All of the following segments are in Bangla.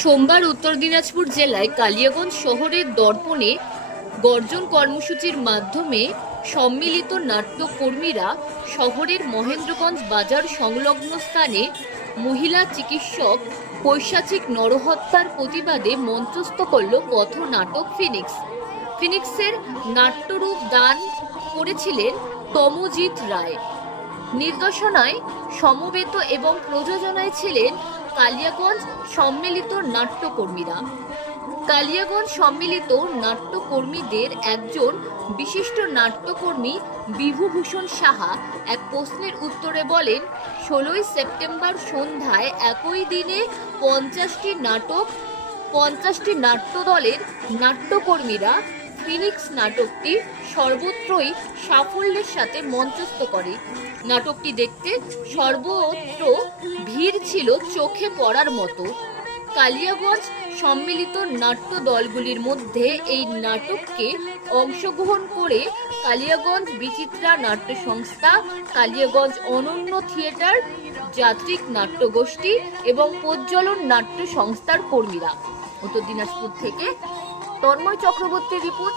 সোমবার উত্তর দিনাজপুর জেলায় কালিয়াগঞ্জ শহরের দর্পণে গর্জন কর্মসূচির মাধ্যমে সম্মিলিত নাট্যকর্মীরা শহরের মহেন্দ্রগঞ্জ বাজার সংলগ্ন স্থানে মহিলা চিকিৎসক পৈশাচিক নরহত্যার প্রতিবাদে মঞ্চস্থ করল পথনাটক ফিনিক্স। ফিনিক্সের নাট্যরূপ দান করেছিলেন তমজিৎ রায়। নির্দেশনায় সমবেত এবং প্রযোজনায় ছিলেন কালিয়াগঞ্জ সম্মিলিত নাট্যকর্মীরা। কালিয়াগঞ্জ সম্মিলিত নাট্যকর্মীদের একজন বিশিষ্ট নাট্যকর্মী বিভূভূষণ সাহা এক প্রশ্নের উত্তরে বলেন, 16ই সেপ্টেম্বর সন্ধ্যায় একই দিনে 50টি নাট্যদলের নাট্যকর্মীরা ফিনিক্স নাটকটি সর্বত্রই সাফল্যের সাথে মঞ্চস্থ করে। নাটকটি দেখতে সর্বত্র ভিড় ছিল চোখে পড়ার মতো। কালিয়াগঞ্জ সম্মিলিত নাট্য দলগুলির মধ্যে এই নাটককে অংশগ্রহণ করে কালিয়াগঞ্জ বিচিত্রা নাট্য সংস্থা, কালিয়াগঞ্জ অনন্য থিয়েটার, যাত্রিক নাট্যগোষ্ঠী এবং প্রজ্বলন নাট্য সংস্থার কর্মীরা। উত্তর দিনাজপুর থেকে তন্ময় চক্রবর্তীর রিপোর্ট।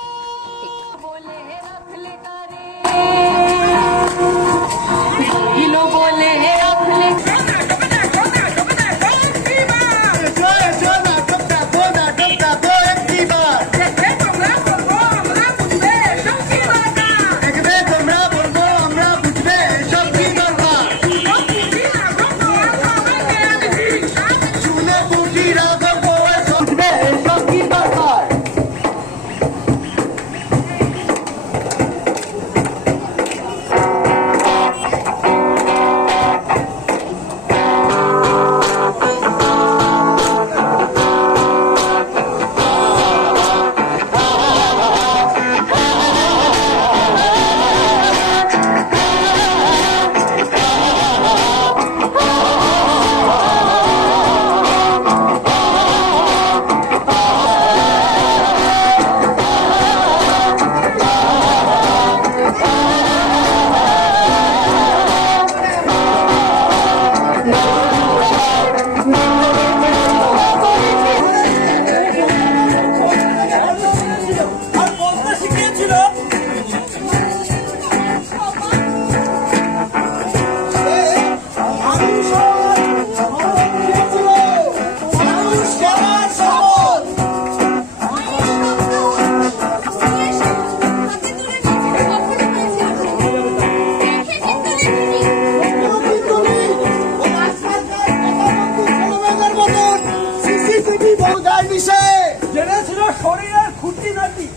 শরীরের খুঁটিনাটি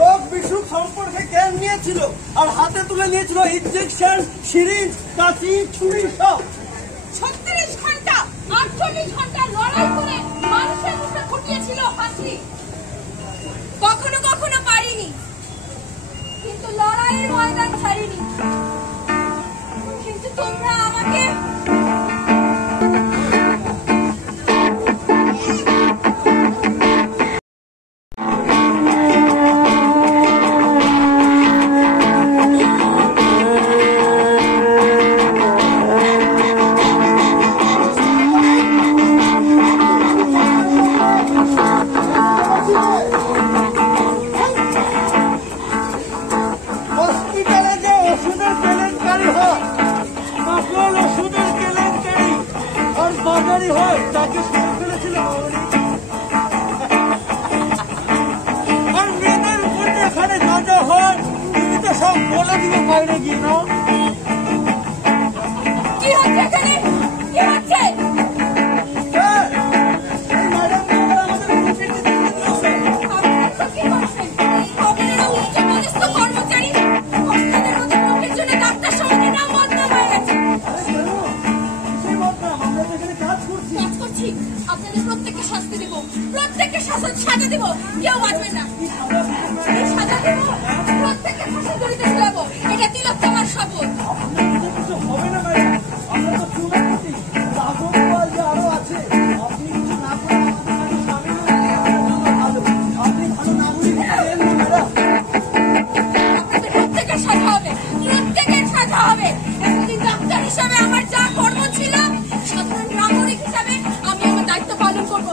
রোগ বিসুখ সম্পর্কে জ্ঞান নিয়েছিল আর হাতে তুলে নিয়েছিল ইনজেকশন, সিরিঞ্জ, কাঁচি, ছুরি সব। 36 ঘন্টা 48 ঘন্টা লড়াই করে মানুষের মুখে ফুটিয়েছিল হাসি। কখনো কখনো পারিনি, কিন্তু লড়াইয়ের ময়দান ছাড়িনি। কিন্তু তোমরা আমাকে হয় তাকে শুনে ফেলেছিল আর মেয়েদের উপর এখানে যা যা হয় তুমি তো সব বলে দিবে বাইরে গিয়ে। না কি হচ্ছে এখানে? কি হচ্ছে? আপনাদের প্রত্যেককে শাস্তি দেব, প্রত্যেককে সাজা দেব, কেউ বাঁচবেন না। সাজা দেব, প্রত্যেককে ফাঁসি দড়িতে ঝুলাবো, এটা তিলোত্তমার শপথ। হবে না ভাই, আমরা তো চুলে আছি, আরো আছে। আপনি কিছু না করে আপনি ভালো নাগরিক হবেন না ম্যাডাম। আপনাদের প্রত্যেকের সাজা হবে, প্রত্যেকের সাজা হবে। এতদিন ডাক্তার হিসাবে আমার যা কর্ম ছিল, সাধারণ নাগরিক হিসাবে আমি আমার দায়িত্ব পালন করবো।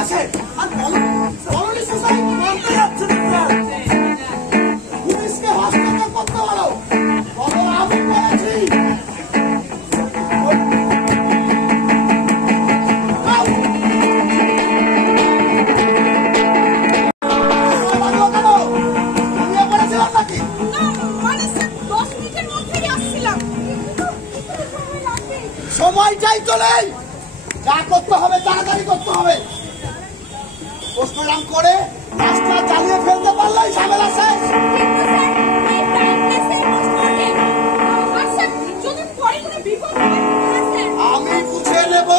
আছে আর কলোনি সোসাইটি মানতে যাচ্ছে না পুলিশকে হস্তক্ষেপ করতে পারো বলো আমি বলেছি সময়টাই তো নেই যা করতে হবে তাড়াতাড়ি করতে হবে পোস্টমর্টম করে রাস্তা চালিয়ে ফেলতে পারলেই ঝামেলা শেষ আমি বুঝে নেব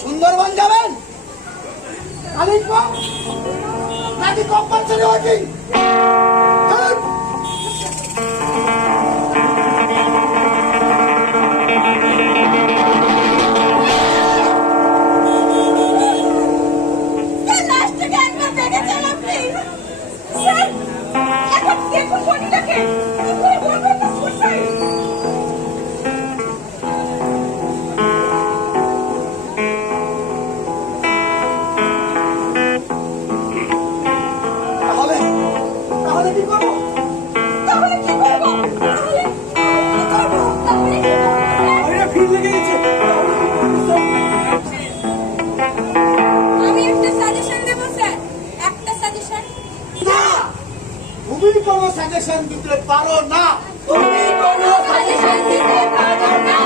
সুন্দরবন যাবেন কালিম্পং নাকি কম্পালসারি ওয়ার্কিং তুমি কোনো সাজেশন দিতে পারো না তুমি কোনো সাজেশন দিতে পারো না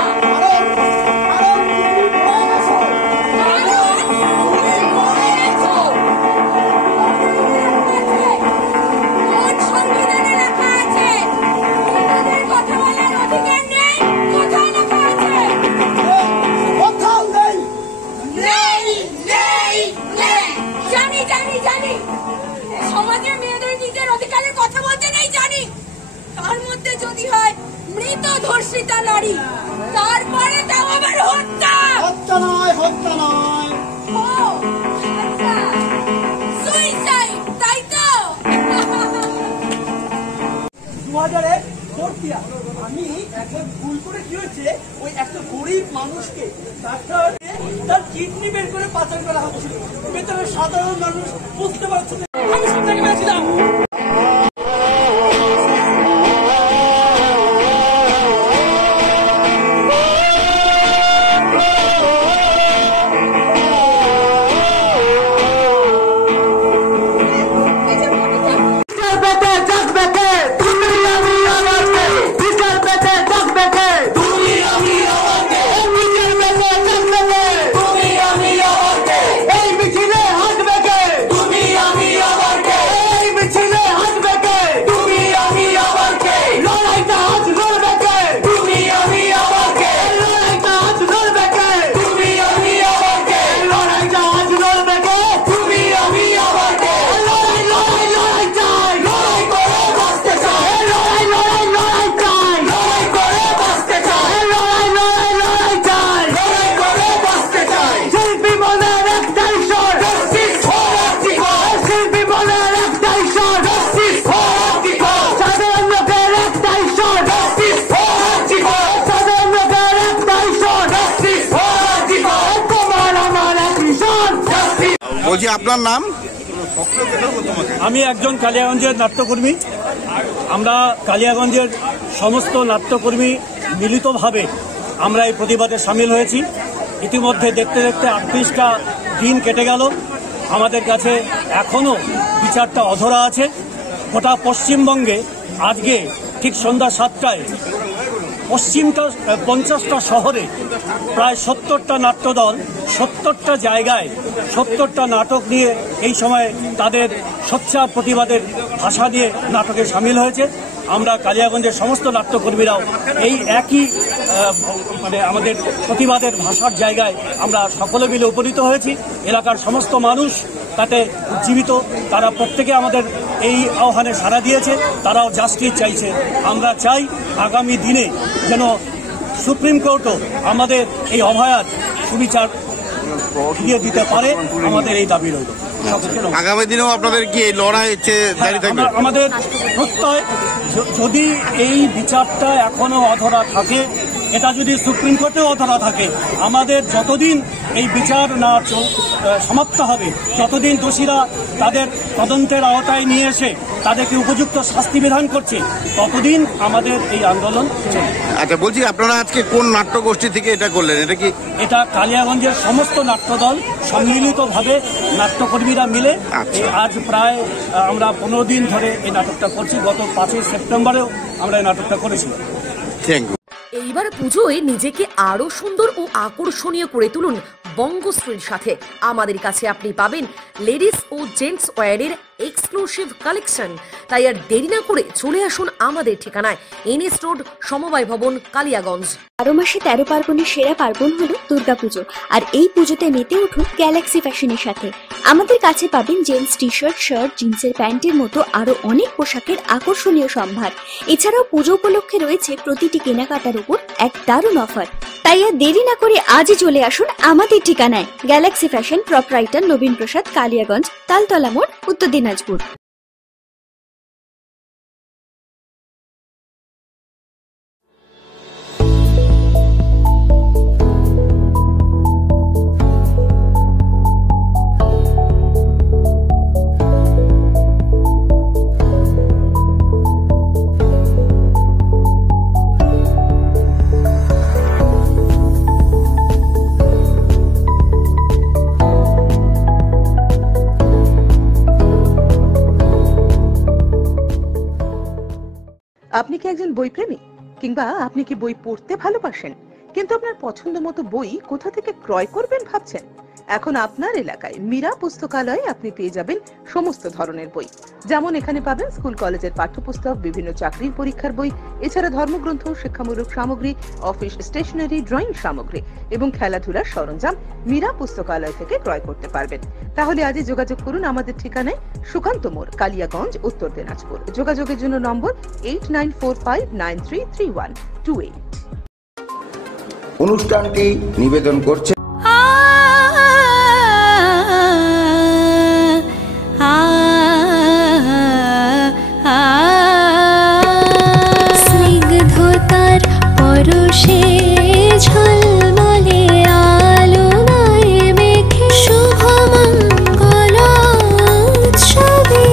সমাজে মেয়েদের নিজের অধিকারের কথা বলতে নেই জানি তার মধ্যে যদি হয় মৃত ধর্ষিতা নারী তারপরে তাও আবার হত্যা হত্যা নয় ও আচ্ছা সুইসাইড তাই তো 2001 4th ইয়ার আমি একবার ভুল করে কি হয়েছে ওই একটা গরিব মানুষকে তার কিডনি বের করে পাচার করা হচ্ছিল ভেতরে সাধারণ মানুষ বুঝতে পারছে না আমি সামনে গেছিলাম বলছি আপনার নাম? আমি একজন কালিয়াগঞ্জের নাট্যকর্মী। আমরা কালিয়াগঞ্জের সমস্ত নাট্যকর্মী মিলিতভাবে আমরা এই প্রতিবাদে সামিল হয়েছি। ইতিমধ্যে দেখতে দেখতে 38টা দিন কেটে গেল, আমাদের কাছে এখনো বিচারটা অধরা আছে। গোটা পশ্চিমবঙ্গে আজকে ঠিক সন্ধ্যা 7টায় 50টা শহরে প্রায় 70টা নাট্যদল 70টা জায়গায় 70টা নাটক নিয়ে এই সময় তাদের সোচ্চার প্রতিবাদের ভাষা দিয়ে নাটকে সামিল হয়েছে। আমরা কালিয়াগঞ্জের সমস্ত নাট্যকর্মীরাও এই একই আমাদের প্রতিবাদের ভাষার জায়গায় আমরা সকলে মিলে উপনীত হয়েছি। এলাকার সমস্ত মানুষ তাতে উজ্জীবিত, তারা প্রত্যেকে আমাদের এই আহ্বানে সাড়া দিয়েছে, তারাও জাস্টিস চাইছে। আমরা চাই আগামী দিনে যেন সুপ্রিম কোর্টও আমাদের এই অভয়ার সুবিচার ফিরিয়ে দিতে পারে, আমাদের এই দাবি রইল। আগামী দিনেও আপনাদের কি এই লড়াই জারি থাকবে? আমাদের প্রত্যয় যদি এই বিচারটা এখনো অধরা থাকে এটা যদি সুপ্রিম কোর্টেও ধরা থাকে, আমাদের যতদিন এই বিচার না সমাপ্ত হবে, যতদিন দোষীরা তাদের তদন্তের আওতায় নিয়ে এসে তাদেরকে উপযুক্ত শাস্তি বিধান করছে, ততদিন আমাদের এই আন্দোলন চলবে। আচ্ছা, বলছি আপনারা আজকে কোন নাট্যগোষ্ঠী থেকে এটা করলেন? এটা কি এটা কালিয়াগঞ্জের সমস্ত নাট্যদল সম্মিলিতভাবে নাট্যকর্মীরা মিলে আজ প্রায় আমরা 15 দিন ধরে এই নাটকটা করছি। গত 5ই সেপ্টেম্বরেও আমরা এই নাটকটা করেছিলাম। Thank you. এইবার পুজোয় নিজেকে আরো সুন্দর ও আকর্ষণীয় করে তুলুন বঙ্গশ্রীর সাথে। আমাদের কাছে আপনি পাবেন লেডিস ও জেন্টস ওয়্যারের এক্সক্লুসিভ কালেকশন। তাই আর দেরি না করে চলে আসুন আমাদের ঠিকানায়, এনএস রোড, সমবায় ভবন, কালিয়াগঞ্জ। 12 মাসে 13 পার্বণের সেরা পার্বণ হলো দুর্গাপুজো, আর এই পুজোতে মেতে উঠুন গ্যালাক্সি ফ্যাশনের সাথে। আমাদের কাছে পাবেন জেন্টস টি শার্ট, শার্ট, জিন্সের প্যান্টের মতো আরো অনেক পোশাকের আকর্ষণীয় সম্ভার। এছাড়াও পুজো উপলক্ষে রয়েছে প্রতিটি কেনাকাটার উপর এক দারুণ অফার। তাই আর দেরি না করে আজই চলে আসুন আমাদের ঠিকানায়, গ্যালাক্সি ফ্যাশন, প্রপরাইটার নবীন প্রসাদ, কালিয়াগঞ্জ, তালতলা মোড়, উত্তর দিনাজপুর। আপনি কি একজন বই প্রেমী, কিংবা আপনি কি বই পড়তে ভালোবাসেন, কিন্তু আপনার পছন্দ মতো বই কোথা থেকে ক্রয় করবেন ভাবছেন? এখন আপনার এলাকায় মীরা পুস্তকালয়ে আপনি পেয়ে যাবেন সমস্ত ধরনের বই। যেমন এখানে পাবেন স্কুল কলেজের পাঠ্যপুস্তক, বিভিন্ন চাকরির পরীক্ষার বই, এছাড়া ধর্মগ্রন্থ, শিক্ষামূলক সামগ্রী, অফিস স্টেশনারি, ড্রয়িং সামগ্রী এবং খেলাধুলার সরঞ্জাম মীরা পুস্তকালয় থেকে ক্রয় করতে পারবেন। তাহলে আজই যোগাযোগ করুন আমাদের ঠিকানায়, সুকান্ত মোড়, কালিয়াগঞ্জ, উত্তর দিনাজপুর। যোগাযোগের জন্য নম্বর 8945933128। অনুষ্ঠানটি নিবেদন করছে স্নিগ্ধতার পরশে ঝলমলে আলোয় মেখে শুভমঙ্গল উৎসবে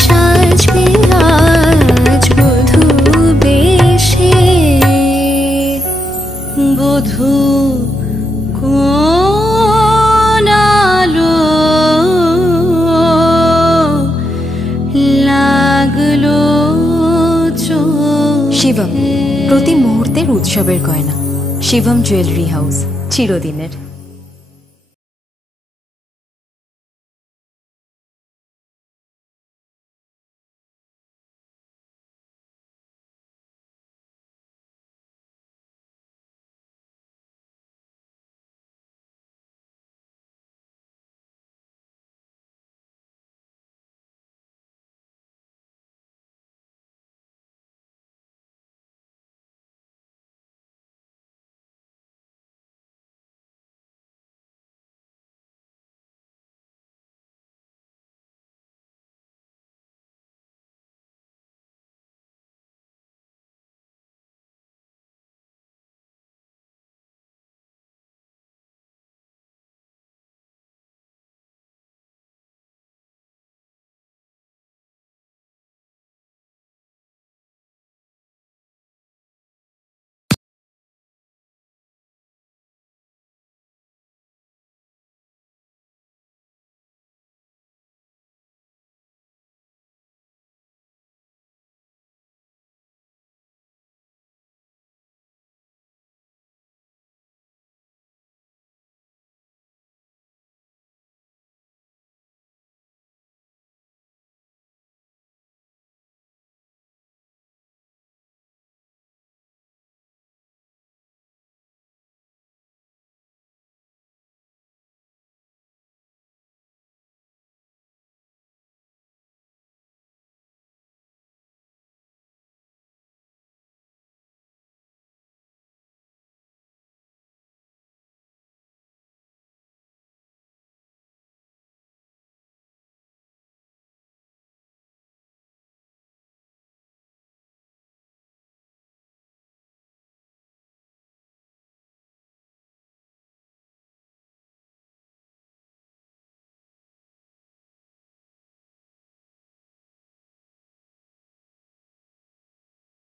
সাজবে আজ বধূ বেশে। বধূ কোন আলো লাগলো শিবম, প্রতি মুহূর্তের উৎসবের গয়না। শিবম জুয়েলারি হাউস, চিরদিনের।